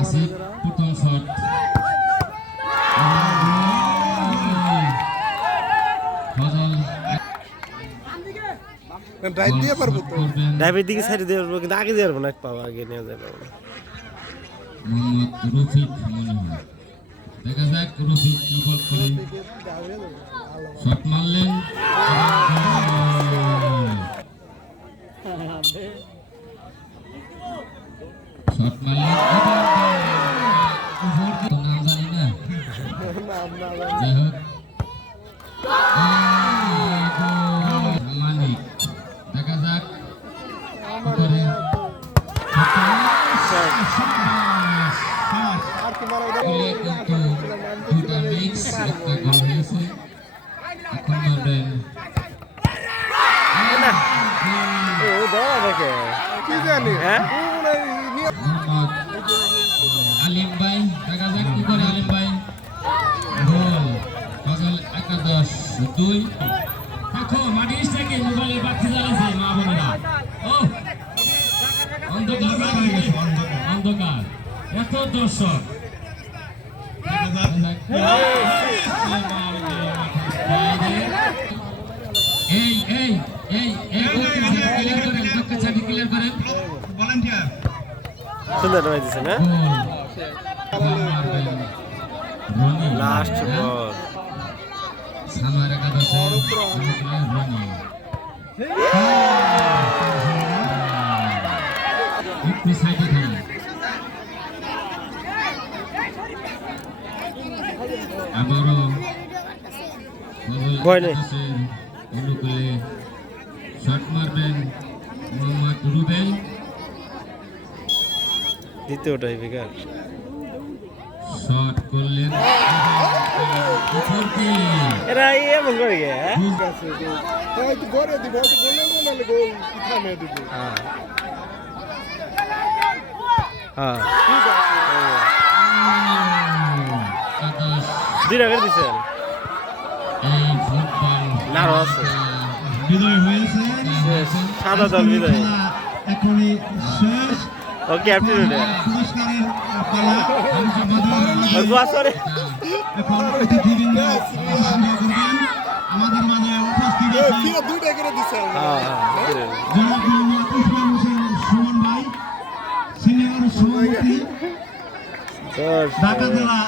আসিফ প্রথম shot Fazal drive দিয়ে পারবো তো ড্রাইভের দিকে সাইড দিয়ে পারবো কিন্তু আগে দিয়ে পারবো না এক পাবো আগে নিয়ে যাবো মোহাম্মদ রফিক মনে হয় দেখা যাক রফিক কি বল করে শট মারলেন শট মারলেন নাম জানি না যাই হোক মালিক দেখা যাক কি করে কিন্তু দুটা মিক্স একটা গোল হয়েছে এখন মারবেন কি জানি হ্যাঁ মোহাম্মদ আলিম ভাই দেখা যাক কি করে আলিম ভাই গোল ফজল একাদশ 2 দেখো মাটির থেকে মোবাইলে বাতি জ্বালাছে মা বোনেরা ও অন্ধকার হয়ে গেছে অন্ধকার এত দর্শক এই এই এই এই ক্লিয়ার করেন দক্ষ ছাড়ি ক্লিয়ার করেন ভলান্টিয়ার সুন্দর হয়ে দিছে না লাস্ট বল সামার একাদশে রনি একটু সাইডে থাকুন আবারও ভয় নেই অনুকূলে শট মারবেন মোহাম্মদ রুবেল দ্বিতীয়টাই বেকার শট করলেন এরা এমন করে গে হয়তো গড়ে দিব হয়তো গোলে গোলে গোল কি থামে দিব হ্যাঁ হ্যাঁ ঠিক আছে দুইটা করে দিছেন এই ফুটবল নারো আছে বিজয় হয়েছে সাদা দল বিজয় এখনই শেষ ওকে অ্যাপটিটিউড পুরস্কারের পালা অল্প আসরে এখন অতিথিবৃন্দ ঘোষণা করবেন আমাদের মাঝে উপস্থিত আছেন ফিরে দুইটা করে দিছে হ্যাঁ জনাব মোহাম্মদ ইসমাইল হোসেন সুমন ভাই সিনিয়র সভাপতি ঢাকা জেলা